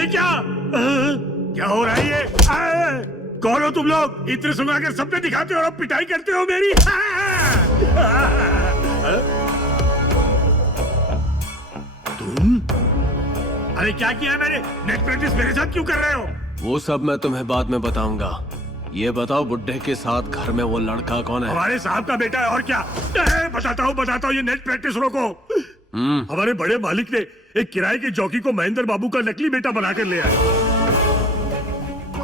ये क्या क्या हो रहा है ये? कौन हो तुम लोग? इतने सुनाकर सपने दिखाते हो और पिटाई करते हो मेरी। तुम? अरे क्या किया है मैंने? नेट प्रैक्टिस मेरे साथ क्यों कर रहे हो? वो सब मैं तुम्हें बाद में बताऊंगा। ये बताओ बुड्ढे के साथ घर में वो लड़का कौन है? हमारे साहब का बेटा है और क्या। बताता हूँ ये नेट प्रैक्टिस रोको। हमारे बड़े मालिक ने एक किराए के जॉकी को महेंद्र बाबू का नकली बेटा बनाकर ले आए।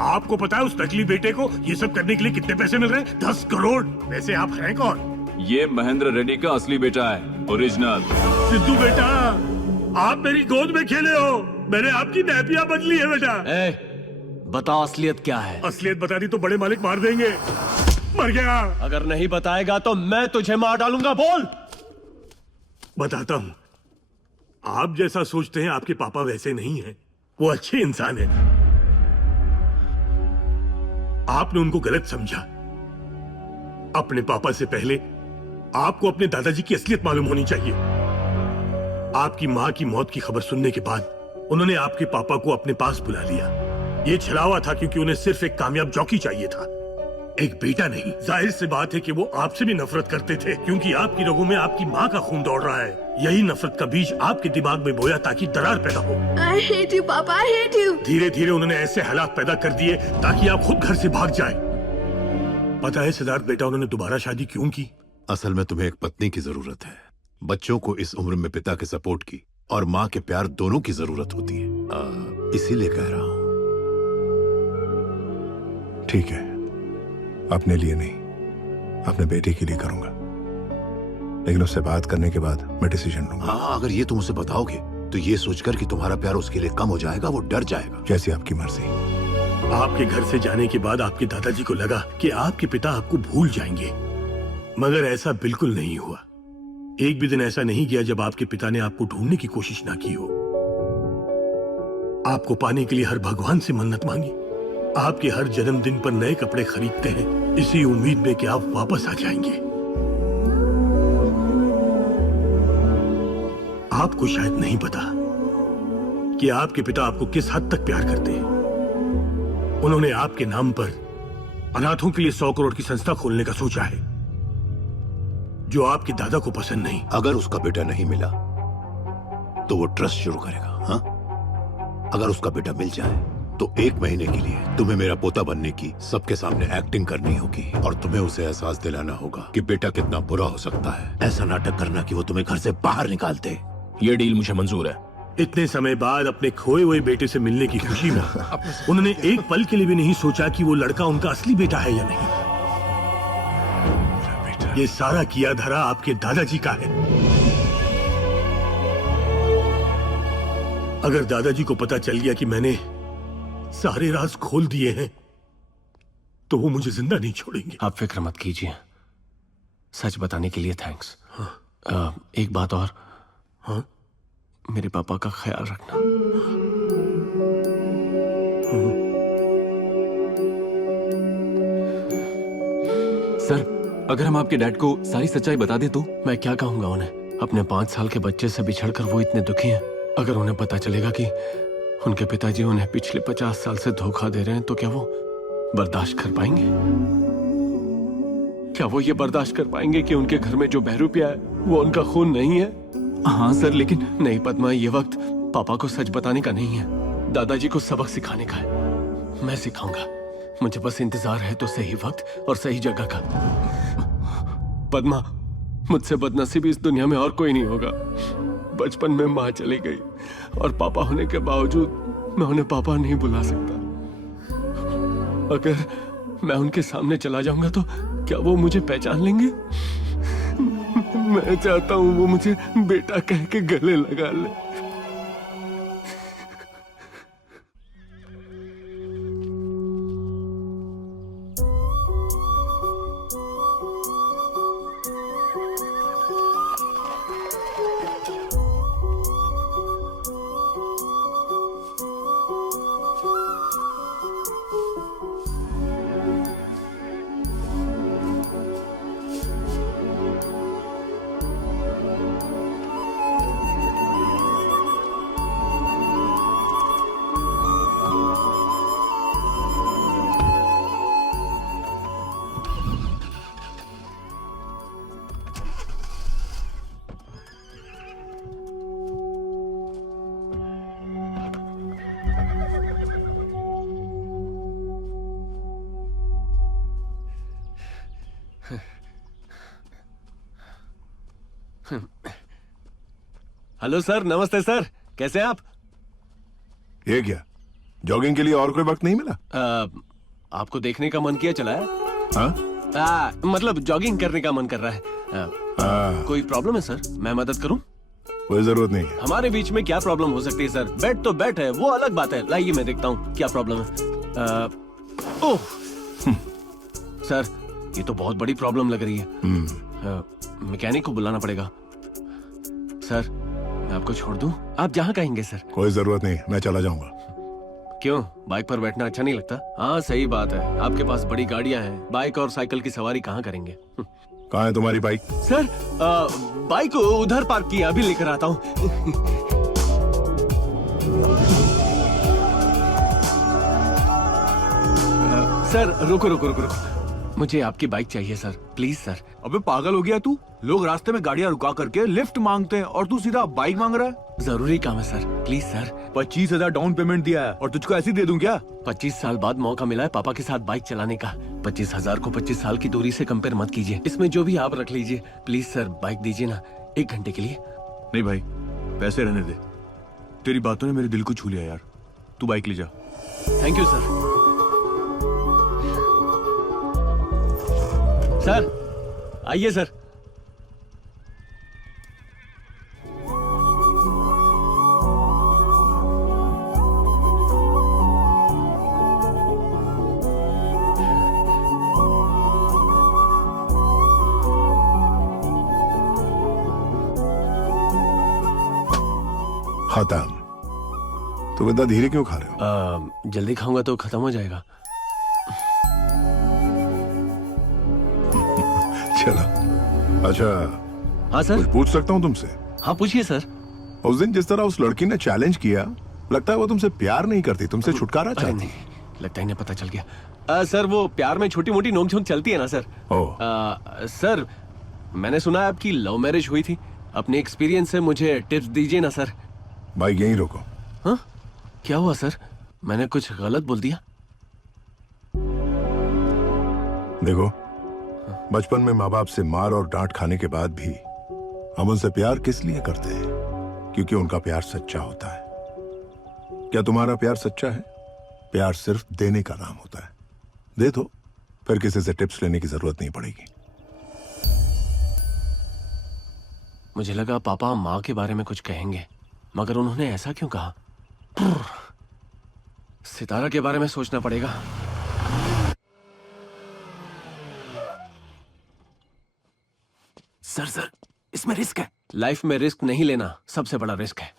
आपको पता है उस नकली बेटे को ये सब करने के लिए कितने पैसे मिल रहे हैं? 10 करोड़। वैसे आप हैं कौन? ये महेंद्र रेड्डी का असली बेटा है, ओरिजिनल। सिद्धू बेटा, आप मेरी गोद में खेले हो। मैंने आपकी नैपिया बदली है बेटा। बताओ असलियत क्या है? असलियत बता दी तो बड़े मालिक मार देंगे। मर गया। अगर नहीं बताएगा तो मैं तुझे मार डालूंगा। बोल। बताता हूँ। आप जैसा सोचते हैं आपके पापा वैसे नहीं हैं। वो अच्छे इंसान हैं। आपने उनको गलत समझा। अपने पापा से पहले आपको अपने दादाजी की असलियत मालूम होनी चाहिए। आपकी मां की मौत की खबर सुनने के बाद उन्होंने आपके पापा को अपने पास बुला लिया। ये छलावा था क्योंकि उन्हें सिर्फ एक कामयाब जॉकी चाहिए था, एक बेटा नहीं। जाहिर सी बात है कि वो आपसे भी नफरत करते थे क्योंकि आपकी रगों में आपकी माँ का खून दौड़ रहा है। यही नफरत का बीज आपके दिमाग में बोया ताकि दरार पैदा हो। I hate you, Papa. I hate you. धीरे धीरे उन्होंने ऐसे हालात पैदा कर दिए ताकि आप खुद घर से भाग जाए। पता है सिद्धार्थ बेटा, उन्होंने दोबारा शादी क्यों की? असल में तुम्हें एक पत्नी की जरूरत है। बच्चों को इस उम्र में पिता के सपोर्ट की और माँ के प्यार दोनों की जरूरत होती है। इसीलिए कह रहा हूँ। ठीक है, अपने लिए नहीं, अपने बेटे के लिए करूंगा, लेकिन उससे बात करने के बाद मैं डिसीजन लूंगा। अगर ये तुम उसे बताओगे तो ये सोचकर कि तुम्हारा प्यार उसके लिए कम हो जाएगा, वो डर जाएगा। जैसी आपकी मर्जी। आपके घर से जाने के बाद आपके दादाजी को लगा कि आपके पिता आपको भूल जाएंगे, मगर ऐसा बिल्कुल नहीं हुआ। एक भी दिन ऐसा नहीं गया जब आपके पिता ने आपको ढूंढने की कोशिश ना की हो। आपको पाने के लिए हर भगवान से मन्नत मांगी। आपके हर जन्मदिन पर नए कपड़े खरीदते हैं इसी उम्मीद में कि आप वापस आ जाएंगे। आपको शायद नहीं पता कि आपके पिता आपको किस हद तक प्यार करते हैं। उन्होंने आपके नाम पर अनाथों के लिए 100 करोड़ की संस्था खोलने का सोचा है, जो आपके दादा को पसंद नहीं। अगर उसका बेटा नहीं मिला तो वो ट्रस्ट शुरू करेगा। हाँ, अगर उसका बेटा मिल जाए तो 1 महीने के लिए तुम्हें मेरा पोता बनने की सबके सामने एक्टिंग करनी होगी और तुम्हें उसे एहसास दिलाना होगा कि बेटा कितना बुरा हो सकता है। ऐसा नाटक करना कि वो तुम्हें घर से बाहर निकाल दे। ये डील मुझे मंजूर है। इतने समय बाद अपने खोए हुए बेटे से मिलने की खुशी में उन्होंने एक पल के लिए भी नहीं सोचा कि वो लड़का उनका असली बेटा है या नहीं। ये सारा किया धरा आपके दादाजी का है। अगर दादाजी को पता चल गया कि मैंने सारे राज खोल दिए हैं तो वो मुझे जिंदा नहीं छोड़ेंगे। आप फिक्र मत कीजिए। सच बताने के लिए थैंक्स। हाँ। एक बात और। हाँ? मेरे पापा का ख्याल रखना। सर, अगर हम आपके डैड को सारी सच्चाई बता दें तो? मैं क्या कहूंगा उन्हें? अपने 5 साल के बच्चे से बिछड़कर वो इतने दुखी हैं। अगर उन्हें पता चलेगा कि उनके पिताजी उन्हें पिछले 50 साल से धोखा दे रहे हैं तो क्या वो बर्दाश्त कर पाएंगे? क्या वो ये बर्दाश्त कर पाएंगे कि उनके घर में जो बहरूपिया है वो उनका खून नहीं है? हाँ सर, लेकिन नहीं पद्मा, ये वक्त पापा को सच बताने का नहीं है, दादाजी को सबक सिखाने का है। मैं सिखाऊंगा। मुझे बस इंतजार है तो सही वक्त और सही जगह का। पद्मा, मुझसे बदनसीबी इस दुनिया में और कोई नहीं होगा। बचपन में माँ चली गई और पापा होने के बावजूद मैं उन्हें पापा नहीं बुला सकता। अगर मैं उनके सामने चला जाऊंगा तो क्या वो मुझे पहचान लेंगे? मैं चाहता हूं वो मुझे बेटा कह के गले लगा ले। हेलो सर, नमस्ते सर, कैसे हैं आप? ये क्या, जॉगिंग के लिए और कोई वक्त नहीं मिला? आपको देखने का मन किया चला है? हाँ? मतलब जॉगिंग करने का मन कर रहा है। कोई प्रॉब्लम है सर? मैं मदद करूं? कोई जरूरत नहीं है। हमारे बीच में क्या प्रॉब्लम हो सकती है सर? बेट तो बेट है, वो अलग बात है। लाइए मैं देखता हूँ क्या प्रॉब्लम है। ओह सर, ये तो बहुत बड़ी प्रॉब्लम लग रही है। मैकेनिक को बुलाना पड़ेगा। सर, मैं आपको छोड़ दूं? आप जहाँ कहेंगे सर। कोई जरूरत नहीं, मैं चला जाऊंगा। क्यों, बाइक पर बैठना अच्छा नहीं लगता? हाँ सही बात है, आपके पास बड़ी गाड़ियाँ हैं, बाइक और साइकिल की सवारी कहाँ करेंगे? कहाँ है तुम्हारी बाइक? सर, बाइक उधर पार्क की है, अभी लेकर आता हूँ। सर रुको रुको रुको रुको, मुझे आपकी बाइक चाहिए सर, प्लीज सर। अबे पागल हो गया तू? लोग रास्ते में गाड़ियां रुका करके लिफ्ट मांगते हैं और तू सीधा बाइक मांग रहा है। जरूरी काम है sir, please sir. 25,000 down payment दिया है और तुझको ऐसे ही दे दूं क्या? 25 साल बाद मौका मिला है पापा के साथ बाइक चलाने का। 25,000 को 25 साल की दूरी से कंपेयर मत कीजिए, इसमें जो भी आप रख लीजिए। प्लीज सर, बाइक दीजिए ना, 1 घंटे के लिए। नहीं भाई, पैसे रहने दे। तेरी बातों ने मेरे दिल को छू लिया यार। तू बाइक ले जा। Thank you sir. सर आइए सर। खत्म। तुम इतना धीरे क्यों खा रहे हो? जल्दी खाऊंगा तो खत्म हो जाएगा। चलो। अच्छा, हाँ सर। कुछ पूछ सकता हूँ तुमसे? हाँ पूछिए सर। उस दिन जिस तरह उस लड़की ने चैलेंज किया, लगता है वो तुमसे प्यार नहीं करती, तुमसे छुटकारा अरे चाहती। नहीं, लगता ही नहीं, पता चल गया। सर वो प्यार में छोटी मोटी नोक झोंक चलती है ना सर। ओह। सर मैंने सुना है आपकी लव मैरिज हुई थी, अपने एक्सपीरियंस से मुझे टिप्स दीजिए ना सर। बाइक यहीं रोको। हाँ क्या हुआ सर, मैंने कुछ गलत बोल दिया? देखो, बचपन में माँ बाप से मार और डांट खाने के बाद भी हम उनसे प्यार किस लिए करते हैं? क्योंकि उनका प्यार सच्चा होता है। क्या तुम्हारा प्यार सच्चा है? प्यार सिर्फ देने का नाम होता है। दे दो, फिर किसी से टिप्स लेने की जरूरत नहीं पड़ेगी। मुझे लगा पापा माँ के बारे में कुछ कहेंगे, मगर उन्होंने ऐसा क्यों कहा? सितारा के बारे में सोचना पड़ेगा। सर इसमें रिस्क है। लाइफ में रिस्क नहीं लेना सबसे बड़ा रिस्क है।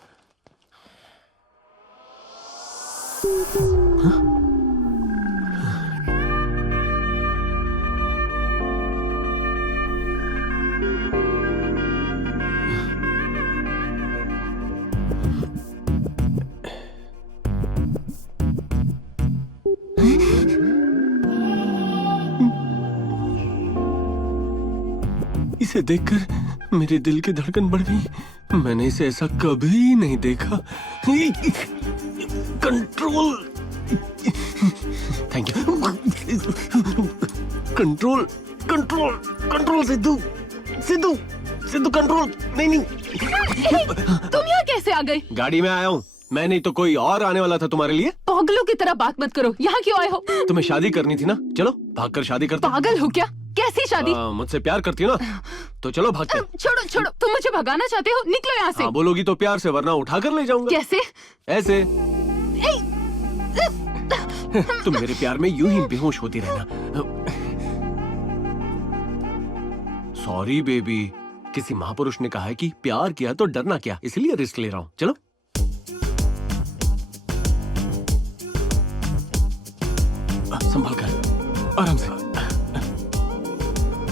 इसे देखकर मेरे दिल की धड़कन बढ़ गई। मैंने इसे ऐसा कभी नहीं देखा। Control, thank you. Control control control, Sidhu Sidhu Sidhu, control. नहीं नहीं, तुम यहाँ कैसे आ गए? गाड़ी में आया हूँ मैं, नहीं तो कोई और आने वाला था तुम्हारे लिए। पागलों की तरह बात मत करो, यहाँ क्यों आए हो? तुम्हें शादी करनी थी ना, चलो भागकर शादी करते। पागल हो क्या? कैसी शादी? मुझसे प्यार करती हो ना, तो चलो भागते। छोड़ो छोड़ो, तुम मुझे भगाना चाहते हो? निकलो यहाँ से। हाँ बोलोगी तो प्यार से, वरना उठा कर ले जाऊंगा। कैसे? ऐसे। तुम मेरे प्यार में यूं ही बेहोश होती रहना। सॉरी बेबी, किसी महापुरुष ने कहा है कि प्यार किया तो डरना क्या, इसलिए रिस्क ले रहा हूं। चलो। संभाल कर, आराम से।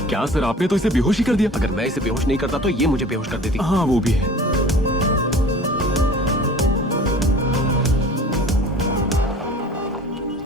क्या सर, आपने तो इसे बेहोश ही कर दिया। अगर मैं इसे बेहोश नहीं करता तो ये मुझे बेहोश कर देती। हाँ वो भी है।